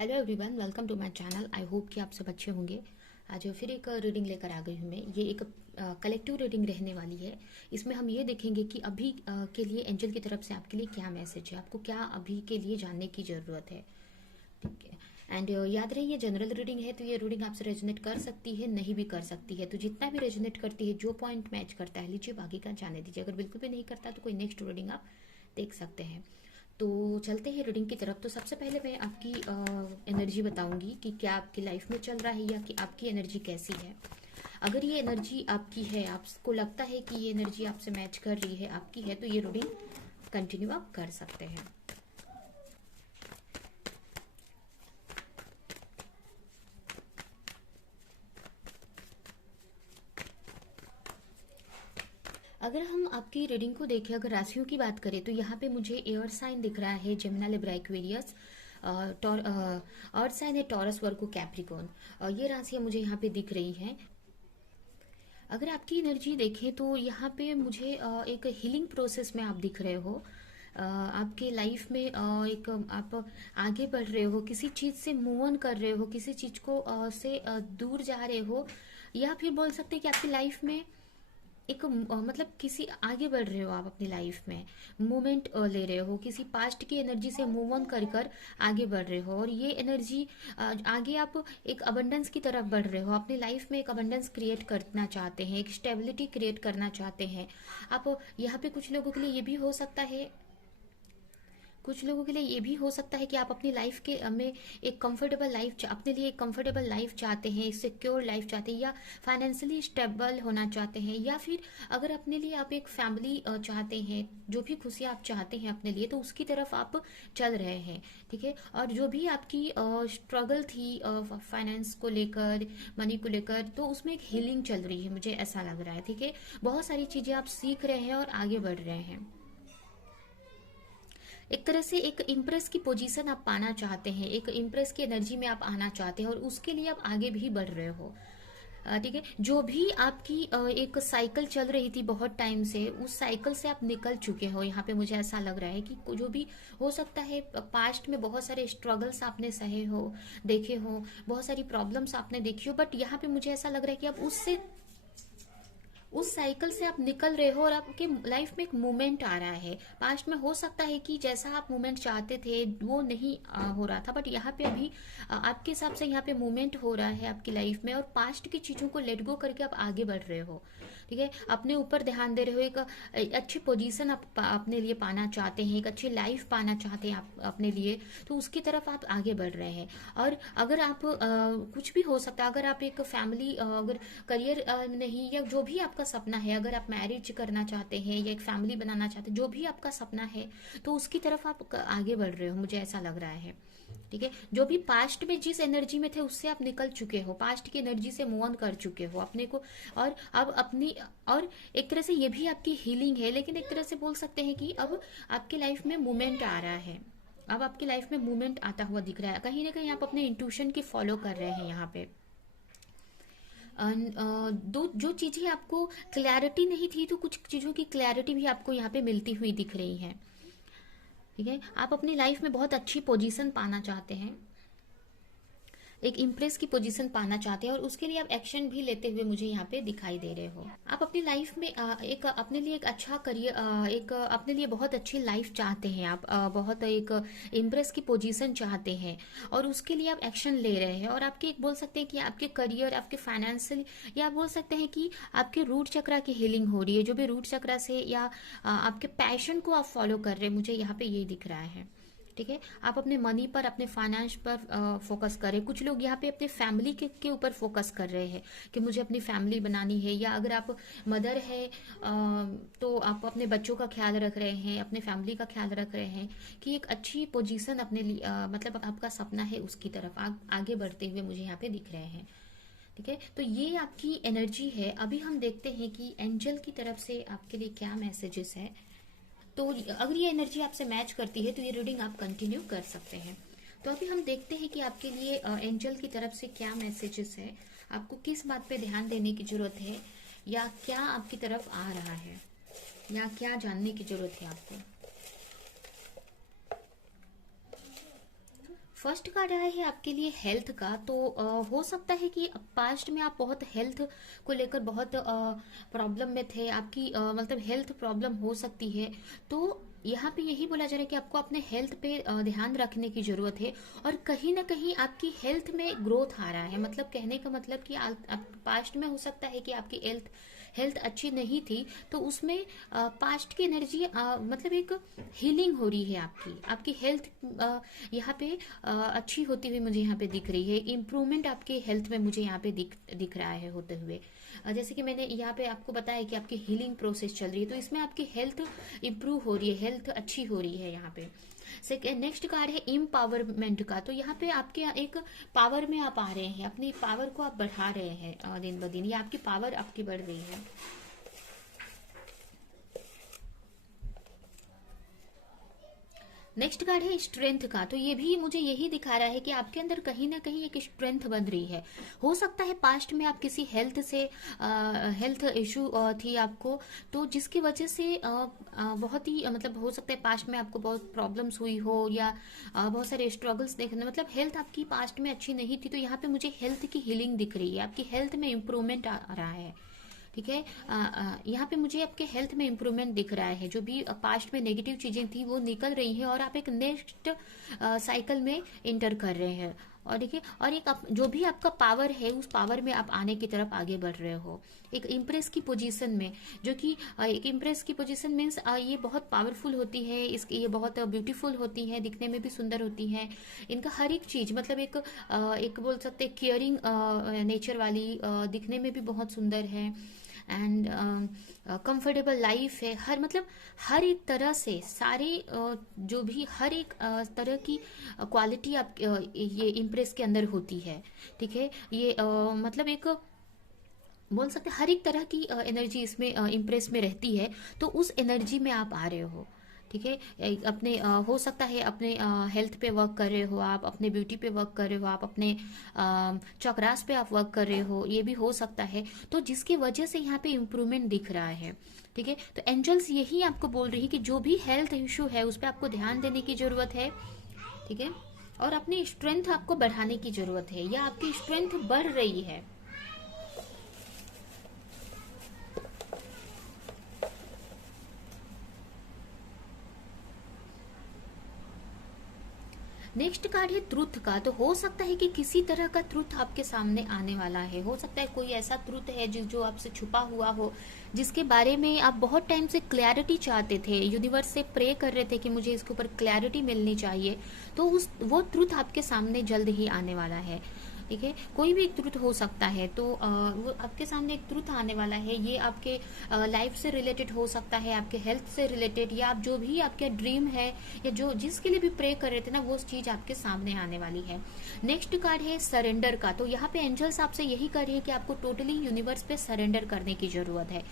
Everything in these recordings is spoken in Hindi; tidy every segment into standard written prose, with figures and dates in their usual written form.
Hello everyone, welcome to my channel. I hope कि आप सब अच्छे होंगे। आज फिर एक रीडिंग लेकर आ गई हूँ मैं। ये एक कलेक्टिव रीडिंग रहने वाली है। इसमें हम ये देखेंगे कि अभी के लिए एंजल की तरफ से आपके लिए क्या मैसेज है, आपको क्या अभी के लिए जानने की ज़रूरत है। ठीक है। एंड याद रहे, ये जनरल रीडिंग है, तो ये रीडिंग आपसे रेजोनेट कर सकती है, नहीं भी कर सकती है। तो जितना भी रेजोनेट करती है, जो पॉइंट मैच करता है लीजिए, बाकी का जाने दीजिए। अगर बिल्कुल भी नहीं करता तो कोई नेक्स्ट रीडिंग आप देख सकते हैं। तो चलते हैं रीडिंग की तरफ। तो सबसे पहले मैं आपकी एनर्जी बताऊंगी कि क्या आपकी लाइफ में चल रहा है या कि आपकी एनर्जी कैसी है। अगर ये एनर्जी आपकी है, आपको लगता है कि ये एनर्जी आपसे मैच कर रही है, आपकी है, तो ये रीडिंग कंटिन्यू आप कर सकते हैं। अगर हम आपकी रीडिंग को देखें, अगर राशियों की बात करें, तो यहाँ पे मुझे एयर साइन दिख रहा है, Gemini, Libra, Aquarius. Earth sign है टॉरस, वर्गो, कैप्रिकॉर्न। ये राशियां मुझे यहाँ पे दिख रही हैं। अगर आपकी एनर्जी देखें तो यहाँ पे मुझे एक हीलिंग प्रोसेस में आप दिख रहे हो। आपके लाइफ में एक आप आगे बढ़ रहे हो, किसी चीज़ से मूव ऑन कर रहे हो, किसी चीज़ को से दूर जा रहे हो, या फिर बोल सकते हैं कि आपकी लाइफ में एक मतलब किसी आगे बढ़ रहे हो, आप अपनी लाइफ में मूवमेंट ले रहे हो, किसी पास्ट की एनर्जी से मूव ऑन कर कर आगे बढ़ रहे हो। और ये एनर्जी आगे आप एक अबंडेंस की तरफ बढ़ रहे हो, अपनी लाइफ में एक अबंडेंस क्रिएट करना चाहते हैं, एक स्टेबिलिटी क्रिएट करना चाहते हैं आप। यहाँ पे कुछ लोगों के लिए ये भी हो सकता है, कुछ लोगों के लिए ये भी हो सकता है कि आप अपनी लाइफ के में एक कंफर्टेबल लाइफ, अपने लिए एक कंफर्टेबल लाइफ चाहते हैं, एक सिक्योर लाइफ चाहते हैं, या फाइनेंशियली स्टेबल होना चाहते हैं, या फिर अगर अपने लिए आप एक फैमिली चाहते हैं, जो भी खुशियाँ आप चाहते हैं अपने लिए, तो उसकी तरफ आप चल रहे हैं। ठीक है। और जो भी आपकी स्ट्रगल थी फाइनेंस को लेकर, मनी को लेकर, तो उसमें एक हीलिंग चल रही है, मुझे ऐसा लग रहा है। ठीक है। बहुत सारी चीज़ें आप सीख रहे हैं और आगे बढ़ रहे हैं। एक तरह से एक इम्प्रेस की पोजीशन आप पाना चाहते हैं, एक इम्प्रेस की एनर्जी में आप आना चाहते हैं, और उसके लिए आप आगे भी बढ़ रहे हो। ठीक है। जो भी आपकी एक साइकिल चल रही थी बहुत टाइम से, उस साइकिल से आप निकल चुके हो। यहाँ पे मुझे ऐसा लग रहा है कि जो भी हो सकता है, पास्ट में बहुत सारे स्ट्रगल्स आपने सहे हो, देखे हो, बहुत सारी प्रॉब्लम्स आपने देखी हो, बट यहाँ पे मुझे ऐसा लग रहा है कि अब उससे, उस साइकिल से आप निकल रहे हो और आपके लाइफ में एक मोमेंट आ रहा है। पास्ट में हो सकता है कि जैसा आप मोमेंट चाहते थे वो नहीं हो रहा था, बट यहाँ पे अभी आपके हिसाब से यहाँ पे मोमेंट हो रहा है आपकी लाइफ में, और पास्ट की चीज़ों को लेट गो करके आप आगे बढ़ रहे हो। ठीक है। अपने ऊपर ध्यान दे रहे हो, एक अच्छी पोजीशन आप अपने लिए पाना चाहते हैं, एक अच्छी लाइफ पाना चाहते हैं आप अपने लिए, तो उसकी तरफ आप आगे बढ़ रहे हैं। और अगर आप कुछ भी हो सकता है, अगर आप एक फैमिली, अगर करियर नहीं, या जो भी आपका सपना है, अगर आप मैरिज करना चाहते हैं या एक फैमिली बनाना चाहते हैं, जो भी आपका सपना है, तो उसकी तरफ आप आगे बढ़ रहे हो, मुझे ऐसा लग रहा है। ठीक है। जो भी पास्ट में जिस एनर्जी में थे उससे आप निकल चुके हो, पास्ट की एनर्जी से मूव ऑन कर चुके हो अपने को, और अब अपनी, और एक तरह से ये भी आपकी हीलिंग है, लेकिन एक तरह से बोल सकते हैं कि अब आपकी लाइफ में मूवमेंट आ रहा है। अब आपकी लाइफ में मूवमेंट आता हुआ दिख रहा है, कहीं ना कहीं आप अपने इंट्यूशन की फॉलो कर रहे हैं यहाँ पे। दो जो चीज़ें आपको क्लैरिटी नहीं थी, तो कुछ चीज़ों की क्लैरिटी भी आपको यहाँ पे मिलती हुई दिख रही है। ठीक है। आप अपनी लाइफ में बहुत अच्छी पोजीशन पाना चाहते हैं, एक इम्प्रेस की पोजीशन पाना चाहते हैं, और उसके लिए आप एक्शन भी लेते हुए मुझे यहाँ पे दिखाई दे रहे हो। आप अपनी लाइफ में एक अपने लिए एक अच्छा करियर, एक अपने लिए बहुत अच्छी लाइफ चाहते हैं आप, बहुत एक इम्प्रेस की पोजीशन चाहते हैं, और उसके लिए आप एक्शन ले रहे हैं। और आपके एक बोल सकते हैं कि आपके करियर, आपके फाइनेंशियल, या आप बोल सकते हैं कि आपके रूट चक्रा की हीलिंग हो रही है, जो भी रूट चक्रा से या आपके पैशन को आप फॉलो कर रहे हैं, मुझे यहाँ पे ये दिख रहा है। ठीक है। आप अपने मनी पर, अपने फाइनेंस पर फोकस करें। कुछ लोग यहाँ पे अपने फैमिली के ऊपर फोकस कर रहे हैं कि मुझे अपनी फैमिली बनानी है, या अगर आप मदर है तो आप अपने बच्चों का ख्याल रख रहे हैं, अपने फैमिली का ख्याल रख रहे हैं, कि एक अच्छी पोजीशन अपने लिए, मतलब आपका सपना है उसकी तरफ आगे बढ़ते हुए मुझे यहाँ पे दिख रहे हैं। ठीक है। तो ये आपकी एनर्जी है। अभी हम देखते हैं कि एंजल की तरफ से आपके लिए क्या मैसेजेस है। तो अगर ये एनर्जी आपसे मैच करती है तो ये रीडिंग आप कंटिन्यू कर सकते हैं। तो अभी हम देखते हैं कि आपके लिए एंजल की तरफ से क्या मैसेजेस है, आपको किस बात पे ध्यान देने की जरूरत है, या क्या आपकी तरफ आ रहा है, या क्या जानने की जरूरत है आपको। फर्स्ट कार्ड आया है आपके लिए हेल्थ का। तो हो सकता है कि पास्ट में आप बहुत हेल्थ को लेकर बहुत प्रॉब्लम में थे, आपकी मतलब हेल्थ प्रॉब्लम हो सकती है। तो यहाँ पे यही बोला जा रहा है कि आपको अपने हेल्थ पे ध्यान रखने की जरूरत है, और कहीं ना कहीं आपकी हेल्थ में ग्रोथ आ रहा है। मतलब कहने का मतलब कि पास्ट में हो सकता है कि आपकी हेल्थ हेल्थ अच्छी नहीं थी, तो उसमें पास्ट की एनर्जी मतलब एक हीलिंग हो रही है, आपकी आपकी हेल्थ यहाँ पे अच्छी होती हुई मुझे यहाँ पे दिख रही है। इम्प्रूवमेंट आपके हेल्थ में मुझे यहाँ पे दिख रहा है होते हुए। जैसे कि मैंने यहाँ पे आपको बताया कि आपकी हीलिंग प्रोसेस चल रही है, तो इसमें आपकी हेल्थ इम्प्रूव हो रही है, हेल्थ अच्छी हो रही है यहाँ पे। सेकेंड नेक्स्ट कार्ड है एम्पावरमेंट का। तो यहाँ पे आपके एक पावर में आप आ रहे हैं, अपनी पावर को आप बढ़ा रहे हैं दिन ब दिन, या आपकी पावर आपकी बढ़ रही है। नेक्स्ट कार्ड है स्ट्रेंथ का। तो ये भी मुझे यही दिखा रहा है कि आपके अंदर कहीं ना कहीं एक स्ट्रेंथ बन रही है। हो सकता है पास्ट में आप किसी हेल्थ इशू थी आपको, तो जिसकी वजह से बहुत ही मतलब हो सकता है पास्ट में आपको बहुत प्रॉब्लम्स हुई हो, या बहुत सारे स्ट्रगल्स देखने, मतलब हेल्थ आपकी पास्ट में अच्छी नहीं थी। तो यहाँ पे मुझे हेल्थ की हीलिंग दिख रही है, आपकी हेल्थ में इम्प्रूवमेंट आ रहा है। ठीक है, यहाँ पे मुझे आपके हेल्थ में इम्प्रूवमेंट दिख रहा है। जो भी पास्ट में नेगेटिव चीजें थी वो निकल रही हैं, और आप एक नेक्स्ट साइकिल में इंटर कर रहे हैं। और देखिए, और एक जो भी आपका पावर है, उस पावर में आप आने की तरफ आगे बढ़ रहे हो, एक इम्प्रेस की पोजीशन में। जो कि एक इम्प्रेस की पोजीशन मीन्स ये बहुत पावरफुल होती है, ये बहुत ब्यूटीफुल होती है, दिखने में भी सुंदर होती है। इनका हर एक चीज मतलब एक बोल सकते हैं केयरिंग नेचर वाली, दिखने में भी बहुत सुंदर है, एंड कंफर्टेबल लाइफ है। हर मतलब हर एक तरह से सारे जो भी हर एक तरह की क्वालिटी आप ये इम्प्रेस के अंदर होती है। ठीक है, ये मतलब एक बोल सकते हैं हर एक तरह की एनर्जी इसमें इम्प्रेस में रहती है। तो उस एनर्जी में आप आ रहे हो। ठीक है, अपने हो सकता है अपने हेल्थ पे वर्क कर रहे हो, आप अपने ब्यूटी पे वर्क कर रहे हो, आप अपने चक्रास पे आप वर्क कर रहे हो, ये भी हो सकता है। तो जिसकी वजह से यहाँ पे इम्प्रूवमेंट दिख रहा है। ठीक है, तो एंजल्स यही आपको बोल रही है कि जो भी हेल्थ इशू है उस पर आपको ध्यान देने की जरूरत है। ठीक है, और अपनी स्ट्रेंथ आपको बढ़ाने की जरूरत है, या आपकी स्ट्रेंथ बढ़ रही है। नेक्स्ट कार्ड है ट्रुथ का। तो हो सकता है कि किसी तरह का ट्रुथ आपके सामने आने वाला है। हो सकता है कोई ऐसा ट्रुथ है जो आपसे छुपा हुआ हो, जिसके बारे में आप बहुत टाइम से क्लैरिटी चाहते थे, यूनिवर्स से प्रे कर रहे थे कि मुझे इसके ऊपर क्लैरिटी मिलनी चाहिए। तो वो ट्रुथ आपके सामने जल्द ही आने वाला है। ठीक है, कोई भी एक ट्रुथ हो सकता है। तो वो आपके सामने एक ट्रुथ आने वाला है। ये आपके लाइफ से रिलेटेड हो सकता है, आपके हेल्थ से रिलेटेड, या आप जो भी आपके ड्रीम है, या जो जिसके लिए भी प्रे कर रहे थे ना, वो चीज आपके सामने आने वाली है। नेक्स्ट कार्ड है सरेंडर का। तो यहाँ पे एंजल्स आपसे यही कर रही है कि आपको टोटली यूनिवर्स पे सरेंडर करने की जरूरत है।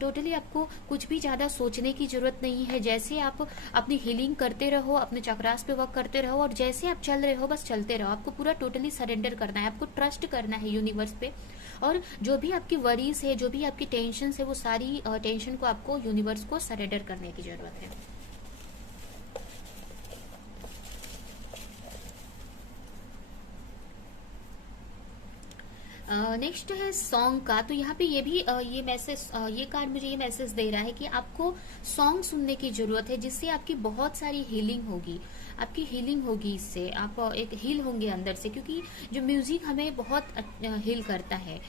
टोटली आपको कुछ भी ज्यादा सोचने की जरूरत नहीं है। जैसे आप अपनी हीलिंग करते रहो, अपने चक्रास पे वर्क करते रहो, और जैसे आप चल रहे हो बस चलते रहो। आपको पूरा टोटली सरेंडर करना है, आपको ट्रस्ट करना है यूनिवर्स पे। और जो भी आपकी वरीज है, जो भी आपकी टेंशन है, वो सारी टेंशन को आपको यूनिवर्स को सरेंडर करने की जरूरत है। नेक्स्ट है सॉन्ग का। तो यहाँ पे ये भी ये मैसेज, ये कार्ड मुझे ये मैसेज दे रहा है कि आपको सॉन्ग सुनने की जरूरत है, जिससे आपकी बहुत सारी हीलिंग होगी। आपकी हीलिंग होगी, इससे आप एक हील होंगे अंदर से, क्योंकि जो म्यूजिक हमें बहुत हील करता है।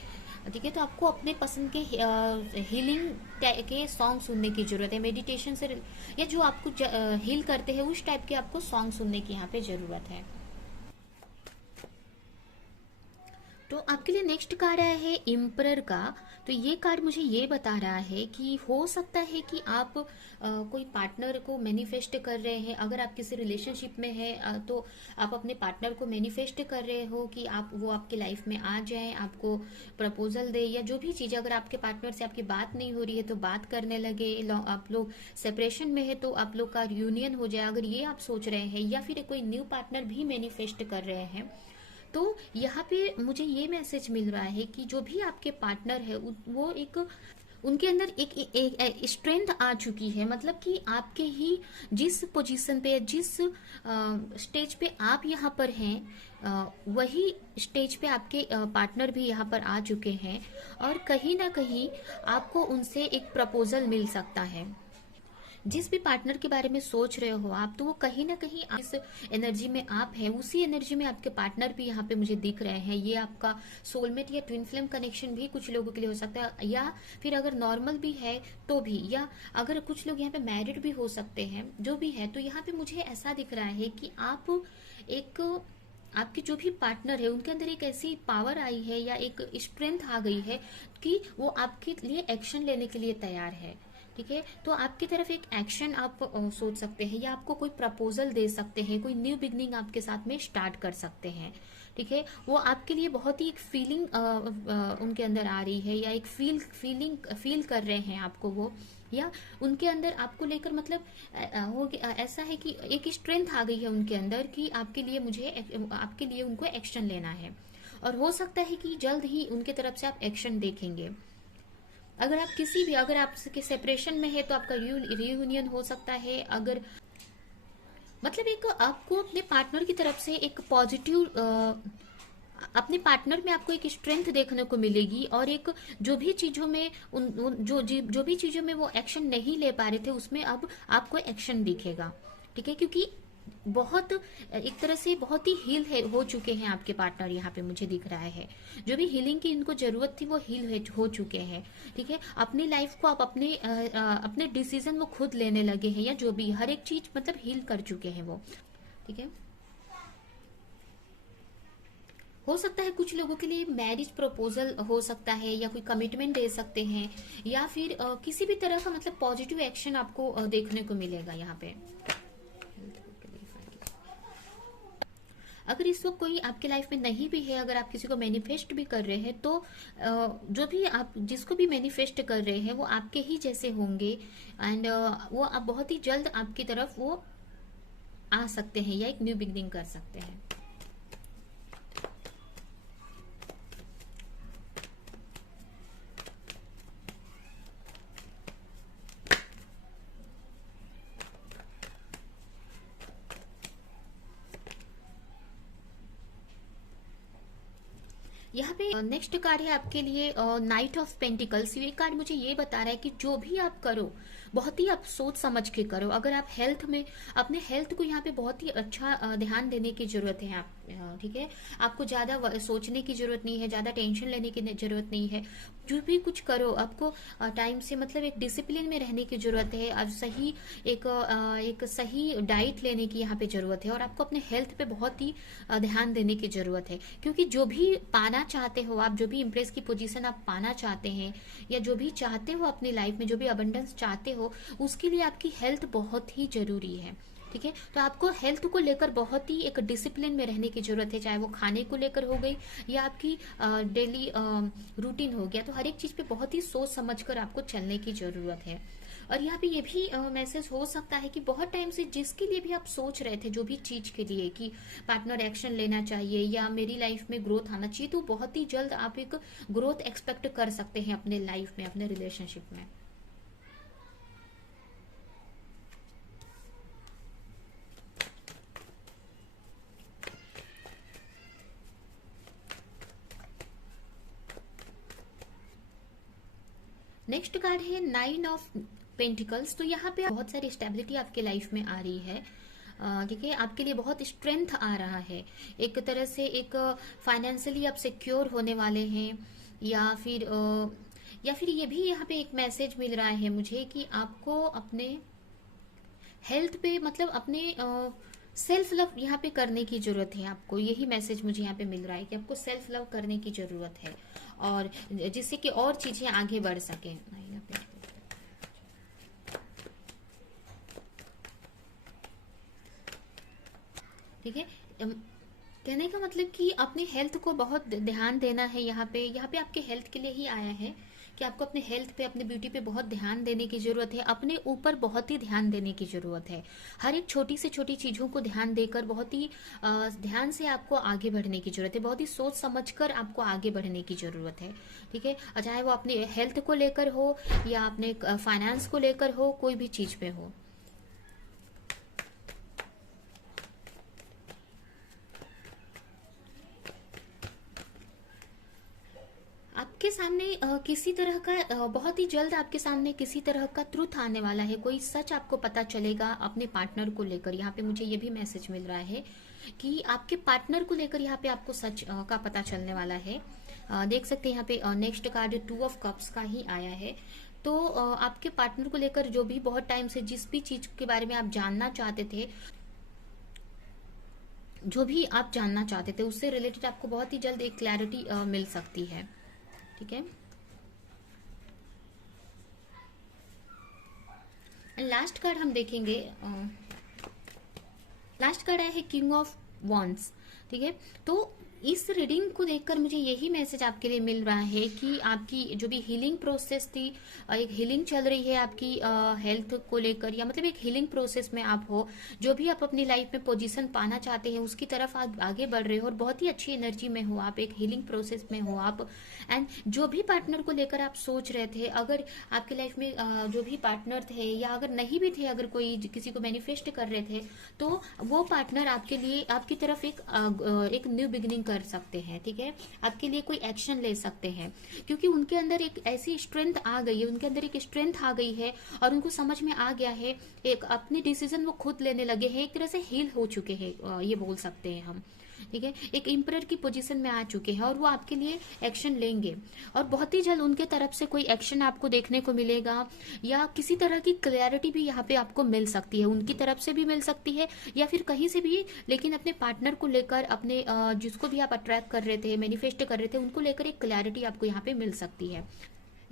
ठीक है, तो आपको अपने पसंद के हीलिंग के सॉन्ग सुनने की जरूरत है, मेडिटेशन से या जो आपको हील करते हैं उस टाइप के आपको सॉन्ग सुनने की यहाँ पे जरूरत है। तो आपके लिए नेक्स्ट कार्ड आया है एम्परर का। तो ये कार्ड मुझे ये बता रहा है कि हो सकता है कि आप कोई पार्टनर को मैनिफेस्ट कर रहे हैं। अगर आप किसी रिलेशनशिप में है तो आप अपने पार्टनर को मैनिफेस्ट कर रहे हो कि वो आपके लाइफ में आ जाए, आपको प्रपोजल दे, या जो भी चीज़। अगर आपके पार्टनर से आपकी बात नहीं हो रही है तो बात करने लगे, आप लोग सेपरेशन में है तो आप लोग का यूनियन हो जाए, अगर ये आप सोच रहे हैं, या फिर कोई न्यू पार्टनर भी मैनिफेस्ट कर रहे हैं। तो यहाँ पे मुझे ये मैसेज मिल रहा है कि जो भी आपके पार्टनर है उनके अंदर एक स्ट्रेंथ आ चुकी है, मतलब कि आपके ही जिस पोजीशन पे, जिस स्टेज पे आप यहाँ पर हैं, वही स्टेज पे आपके पार्टनर भी यहाँ पर आ चुके हैं, और कहीं ना कहीं आपको उनसे एक प्रपोजल मिल सकता है। जिस भी पार्टनर के बारे में सोच रहे हो आप, तो वो कहीं ना कहीं इस एनर्जी में आप हैं, उसी एनर्जी में आपके पार्टनर भी यहाँ पे मुझे दिख रहे हैं। ये आपका सोलमेट या ट्विन फ्लेम कनेक्शन भी कुछ लोगों के लिए हो सकता है, या फिर अगर नॉर्मल भी है तो भी, या अगर कुछ लोग यहाँ पे मैरिड भी हो सकते हैं, जो भी है। तो यहाँ पे मुझे ऐसा दिख रहा है कि आप एक, आपके जो भी पार्टनर है उनके अंदर एक ऐसी पावर आई है या एक स्ट्रेंथ आ गई है कि वो आपके लिए एक्शन लेने के लिए तैयार है। ठीक है, तो आपकी तरफ एक एक्शन आप सोच सकते हैं, या आपको कोई प्रपोजल दे सकते हैं, कोई न्यू बिगनिंग आपके साथ में स्टार्ट कर सकते हैं। ठीक है, वो आपके लिए बहुत ही एक फीलिंग उनके अंदर आ रही है, या एक फील कर रहे हैं आपको वो, या उनके अंदर आपको लेकर, मतलब ऐसा है कि एक स्ट्रेंथ आ गई है उनके अंदर कि आपके लिए आपके लिए उनको एक्शन लेना है। और हो सकता है कि जल्द ही उनके तरफ से आप एक्शन देखेंगे। अगर आप किसी भी, अगर आपके सेपरेशन में है तो आपका रियूनियन हो सकता है। अगर मतलब एक आपको अपने पार्टनर की तरफ से एक पॉजिटिव, अपने पार्टनर में आपको एक स्ट्रेंथ देखने को मिलेगी, और एक जो भी चीजों में जो भी चीजों में वो एक्शन नहीं ले पा रहे थे, उसमें अब आपको एक्शन दिखेगा। ठीक है, क्योंकि बहुत एक तरह से बहुत ही हो चुके हैं आपके पार्टनर, यहाँ पे मुझे दिख रहा है। जो भी हीलिंग की इनको जरूरत थी वो हो चुके हैं। ठीक है, अपनी लाइफ को आप अपने डिसीजन वो खुद लेने लगे हैं, या जो भी हर एक चीज मतलब हील कर चुके हैं वो। ठीक है, हो सकता है कुछ लोगों के लिए मैरिज प्रपोजल हो सकता है, या कोई कमिटमेंट दे सकते हैं, या फिर किसी भी तरह का मतलब पॉजिटिव एक्शन आपको देखने को मिलेगा यहाँ पे। अगर इस वक्त कोई आपके लाइफ में नहीं भी है, अगर आप किसी को मैनिफेस्ट भी कर रहे हैं, तो जो भी आप जिसको भी मैनिफेस्ट कर रहे हैं वो आपके ही जैसे होंगे, एंड वो आप बहुत ही जल्द आपकी तरफ वो आ सकते हैं, या एक न्यू बिगनिंग कर सकते हैं। यहाँ पे नेक्स्ट कार्ड है आपके लिए नाइट ऑफ पेंटिकल्स। ये कार्ड मुझे ये बता रहा है कि जो भी आप करो बहुत ही आप सोच समझ के करो। अगर आप हेल्थ में, अपने हेल्थ को यहाँ पे बहुत ही अच्छा ध्यान देने की जरूरत है आप, ठीक है, आपको ज्यादा सोचने की जरूरत नहीं है, ज्यादा टेंशन लेने की जरूरत नहीं है। जो भी कुछ करो आपको टाइम से, मतलब एक डिसिप्लिन में रहने की जरूरत है, अब सही एक सही डाइट लेने की यहाँ पे जरूरत है, और आपको अपने हेल्थ पे बहुत ही ध्यान देने की जरूरत है। क्योंकि जो भी पाना चाहते हो आप, जो भी इम्प्रेस की पोजीशन आप पाना चाहते हैं, या जो भी चाहते हो अपनी लाइफ में, जो भी अबंडेंस चाहते हो, उसके लिए आपकी हेल्थ बहुत ही जरूरी है। ठीक है, तो आपको हेल्थ को लेकर बहुत ही एक डिसिप्लिन में रहने की जरूरत है, चाहे वो खाने को लेकर हो गई, या आपकी डेली रूटीन हो गया। तो हर एक चीज पे बहुत ही सोच समझकर आपको चलने की जरूरत है। और यहाँ पे ये भी मैसेज हो सकता है कि बहुत टाइम से जिसके लिए भी आप सोच रहे थे, जो भी चीज के लिए कि पार्टनर एक्शन लेना चाहिए या मेरी लाइफ में ग्रोथ आना चाहिए, तो बहुत ही जल्द आप एक ग्रोथ एक्सपेक्ट कर सकते हैं अपने लाइफ में, अपने रिलेशनशिप में। नेक्स्ट कार्ड है 9 ऑफ पेंटिकल्स। तो यहाँ पे बहुत सारी स्टेबिलिटी आपके लाइफ में आ रही है। ठीक है, आपके लिए बहुत स्ट्रेंथ आ रहा है, एक तरह से एक फाइनेंशियली आप सिक्योर होने वाले हैं, या फिर ये भी यहाँ पे एक मैसेज मिल रहा है मुझे कि आपको अपने हेल्थ पे, मतलब अपने सेल्फ लव यहाँ पे करने की जरूरत है आपको। यही मैसेज मुझे यहाँ पे मिल रहा है कि आपको सेल्फ लव करने की जरूरत है, और जिससे कि और चीजें आगे बढ़ सके। ठीक है, कहने का मतलब कि अपने हेल्थ को बहुत ध्यान देना है। यहाँ पे आपके हेल्थ के लिए ही आया है कि आपको अपने हेल्थ पे, अपने ब्यूटी पे बहुत ध्यान देने की जरूरत है, अपने ऊपर बहुत ही ध्यान देने की जरूरत है। हर एक छोटी से छोटी चीजों को ध्यान देकर बहुत ही ध्यान से आपको आगे बढ़ने की जरूरत है, बहुत ही सोच समझ कर आपको आगे बढ़ने की जरूरत है। ठीक है, चाहे वो अपने हेल्थ को लेकर हो या अपने फाइनेंस को लेकर हो, कोई भी चीज पे हो। आपके सामने किसी तरह का बहुत ही जल्द आपके सामने किसी तरह का ट्रुथ आने वाला है, कोई सच आपको पता चलेगा अपने पार्टनर को लेकर। यहाँ पे मुझे ये भी मैसेज मिल रहा है कि आपके पार्टनर को लेकर यहाँ पे आपको सच का पता चलने वाला है। देख सकते हैं यहाँ पे नेक्स्ट कार्ड 2 ऑफ कप्स का ही आया है। तो आपके पार्टनर को लेकर जो भी बहुत टाइम से जिस भी चीज के बारे में आप जानना चाहते थे, जो भी आप जानना चाहते थे, उससे रिलेटेड आपको बहुत ही जल्द एक क्लैरिटी मिल सकती है। ठीक है, लास्ट कार्ड हम देखेंगे। लास्ट कार्ड आया है किंग ऑफ वॉन्ड्स। ठीक है, तो इस रीडिंग को देखकर मुझे यही मैसेज आपके लिए मिल रहा है कि आपकी जो भी हीलिंग प्रोसेस थी, एक हीलिंग चल रही है आपकी हेल्थ को लेकर, या मतलब एक हीलिंग प्रोसेस में आप हो, जो भी आप अपनी लाइफ में पोजीशन पाना चाहते हैं उसकी तरफ आप आगे बढ़ रहे हो और बहुत ही अच्छी एनर्जी में हो आप, एक हीलिंग प्रोसेस में हो आप। एंड जो भी पार्टनर को लेकर आप सोच रहे थे, अगर आपके लाइफ में जो भी पार्टनर थे या अगर नहीं भी थे, अगर कोई किसी को मैनिफेस्ट कर रहे थे, तो वो पार्टनर आपके लिए, आपकी तरफ एक न्यू बिगिनिंग कर सकते हैं। ठीक है, आपके लिए कोई एक्शन ले सकते हैं, क्योंकि उनके अंदर एक ऐसी स्ट्रेंथ आ गई है, उनके अंदर एक स्ट्रेंथ आ गई है और उनको समझ में आ गया है, एक अपने डिसीजन वो खुद लेने लगे हैं, एक तरह से हील हो चुके हैं, ये बोल सकते हैं हम। ठीक है, एक एम्परर की पोजीशन में आ चुके हैं और वो आपके लिए एक्शन लेंगे और बहुत ही जल्द उनके तरफ से कोई एक्शन आपको देखने को मिलेगा, या किसी तरह की क्लैरिटी भी यहाँ पे आपको मिल सकती है, उनकी तरफ से भी मिल सकती है या फिर कहीं से भी। लेकिन अपने पार्टनर को लेकर, अपने जिसको भी आप अट्रैक्ट कर रहे थे, मैनिफेस्ट कर रहे थे, उनको लेकर एक क्लैरिटी आपको यहाँ पे मिल सकती है।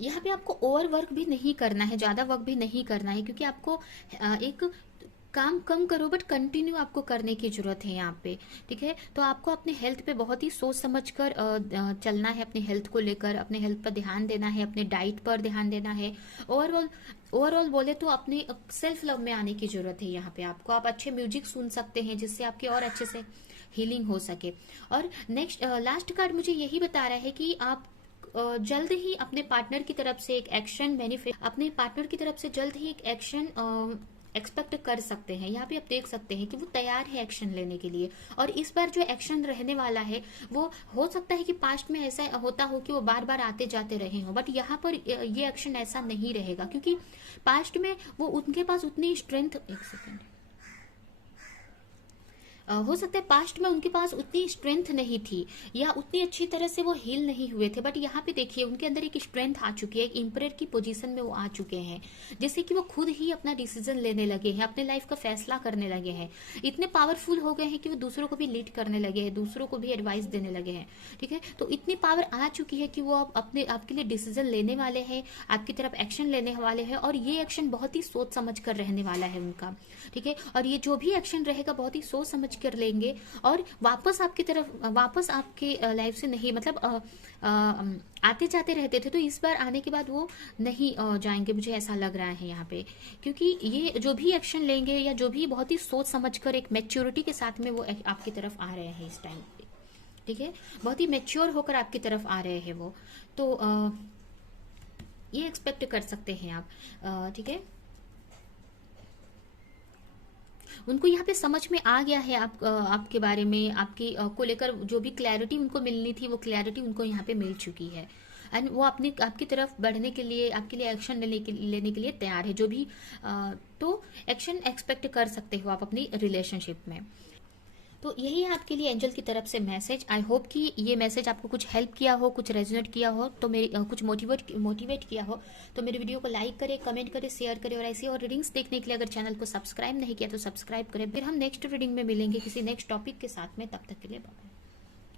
यहाँ पे आपको ओवर वर्क भी नहीं करना है, ज्यादा वर्क भी नहीं करना है, क्योंकि आपको एक काम कम करो बट कंटिन्यू आपको करने की जरूरत है यहाँ पे। ठीक है, तो आपको अपने हेल्थ पे बहुत ही सोच समझ कर चलना है, अपने हेल्थ को लेकर अपने हेल्थ पर ध्यान देना है, अपने डाइट पर ध्यान देना है। ओवरऑल बोले तो अपने सेल्फ लव में आने की जरूरत है यहाँ पे आपको। आप अच्छे म्यूजिक सुन सकते हैं जिससे आपकी और अच्छे से हीलिंग हो सके। और नेक्स्ट लास्ट कार्ड मुझे यही बता रहा है कि आप जल्द ही अपने पार्टनर की तरफ से एक एक्शन अपने पार्टनर की तरफ से जल्द ही एक एक्शन एक्सपेक्ट कर सकते हैं। यहाँ पे आप देख सकते हैं कि वो तैयार है एक्शन लेने के लिए, और इस बार जो एक्शन रहने वाला है वो हो सकता है कि पास्ट में ऐसा होता हो कि वो बार बार आते जाते रहे हो, बट यहाँ पर ये एक्शन ऐसा नहीं रहेगा, क्योंकि पास्ट में वो उनके पास उतनी स्ट्रेंथ, एक सेकेंड, हो सकता है पास्ट में उनके पास उतनी स्ट्रेंथ नहीं थी या उतनी अच्छी तरह से वो हील नहीं हुए थे, बट यहाँ पे देखिए उनके अंदर एक स्ट्रेंथ आ चुकी है, एक एम्परर की पोजीशन में वो आ चुके हैं, जैसे कि वो खुद ही अपना डिसीजन लेने लगे हैं, अपने लाइफ का फैसला करने लगे हैं, इतने पावरफुल हो गए हैं कि वो दूसरों को भी लीड करने लगे हैं, दूसरों को भी एडवाइस देने लगे हैं। ठीक है, तो इतनी पावर आ चुकी है कि वो अब अपने आपके लिए डिसीजन लेने वाले हैं, आपकी तरफ एक्शन लेने वाले हैं, और ये एक्शन बहुत ही सोच समझ कर रहने वाला है उनका। ठीक है, और ये जो भी एक्शन रहेगा बहुत ही सोच समझ कर लेंगे और वापस आपकी तरफ, वापस आपके लाइफ से नहीं, मतलब आते जाते रहते थे, तो इस बार आने के बाद वो नहीं जाएंगे, मुझे ऐसा लग रहा है यहाँ पे, क्योंकि ये जो भी एक्शन लेंगे या जो भी बहुत ही सोच समझकर एक मैच्योरिटी के साथ में वो आपकी तरफ आ रहे हैं इस टाइम पे। ठीक है, बहुत ही मैच्योर होकर आपकी तरफ आ रहे हैं वो, तो ये एक्सपेक्ट कर सकते हैं आप। ठीक है, उनको यहाँ पे समझ में आ गया है आपके बारे में, आपकी को लेकर जो भी क्लैरिटी उनको मिलनी थी वो क्लैरिटी उनको यहाँ पे मिल चुकी है, एंड वो अपनी आपकी तरफ बढ़ने के लिए, आपके लिए एक्शन लेने के लिए तैयार है, जो भी तो एक्शन एक्सपेक्ट कर सकते हो आप अपनी रिलेशनशिप में। तो यही है आपके लिए एंजल की तरफ से मैसेज। आई होप कि ये मैसेज आपको कुछ हेल्प किया हो, कुछ रेजोनेट किया हो, तो मेरी कुछ मोटिवेट किया हो, तो मेरे वीडियो को लाइक करें, कमेंट करें, शेयर करें, और ऐसी और रीडिंग्स देखने के लिए अगर चैनल को सब्सक्राइब नहीं किया तो सब्सक्राइब करें। फिर हम नेक्स्ट रीडिंग में मिलेंगे किसी नेक्स्ट टॉपिक के साथ में, तब तक के लिए बाय।